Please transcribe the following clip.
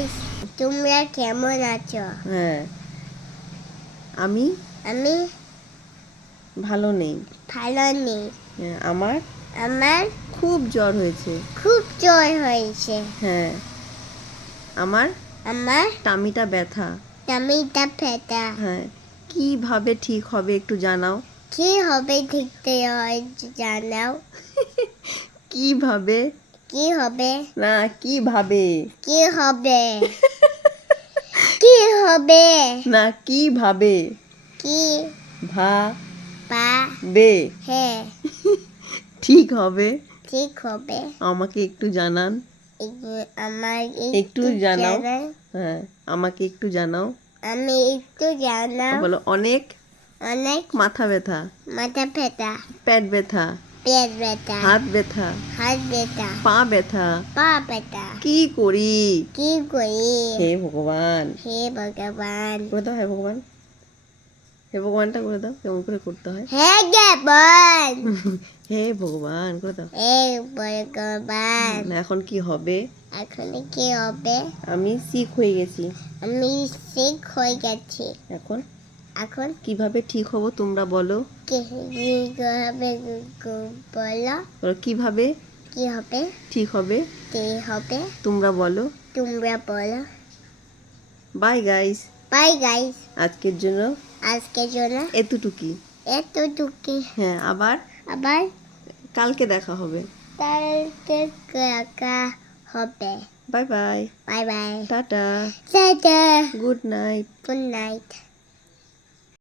Guys, তোমরা কেমন আছো? হ্যাঁ, আমি আমি ভালো নেই। ভালো নেই। হ্যাঁ, আমার আমার খুব জ্বর হয়েছে। খুব জ্বর হয়েছে। হ্যাঁ, আমার আমার টামিটা ব্যথা। টামিটা ব্যথা। হ্যাঁ, কিভাবে ঠিক হবে একটু জানাও। কি হবে দেখতে হয় জানাও। কিভাবে কি হবে? না কিভাবে কি হবে? কি হবে? না কিভাবে কি ভা পা বে হ্যাঁ ঠিক হবে ঠিক হবে। আমাকে একটু জানান। আমার একটু জানাও। হ্যাঁ, আমাকে একটু জানাও। আমি একটু জানাও। বলো অনেক অনেক মাথা ব্যথা, মাথা ব্যথা, পেট ব্যথা, পেট ব্যথা, হাত ব্যথা, হাত ব্যথা, পা ব্যথা। পা ব্যথা। কি করি? কি করি? হে ভগবান। হে ভগবান। করে দাও হে ভগবান। হে ভগবানটা করে দাও, কেমন করে করতে হয়। হে ভগবান। হে ভগবান করে দাও। হে ভগবান। এখন কি হবে? এখন কি হবে? আমি সিক হয়ে গেছি। আমি সিক হয়ে গেছি। এখন এখন কিভাবে ঠিক হব তোমরা বলো। কি হবে বলো? বলো কিভাবে কি হবে? ঠিক হবে কি হবে? তোমরা বলো। তোমরা বলো। Bye guys. Bye guys. আজকের জন্য আজকের জন্য এতটুকুই। এতটুকু। হ্যাঁ, আবার আবার কালকে দেখা হবে। কালকে দেখা হবে। Bye bye. Bye bye. Tata. Tata. Good night. Good night.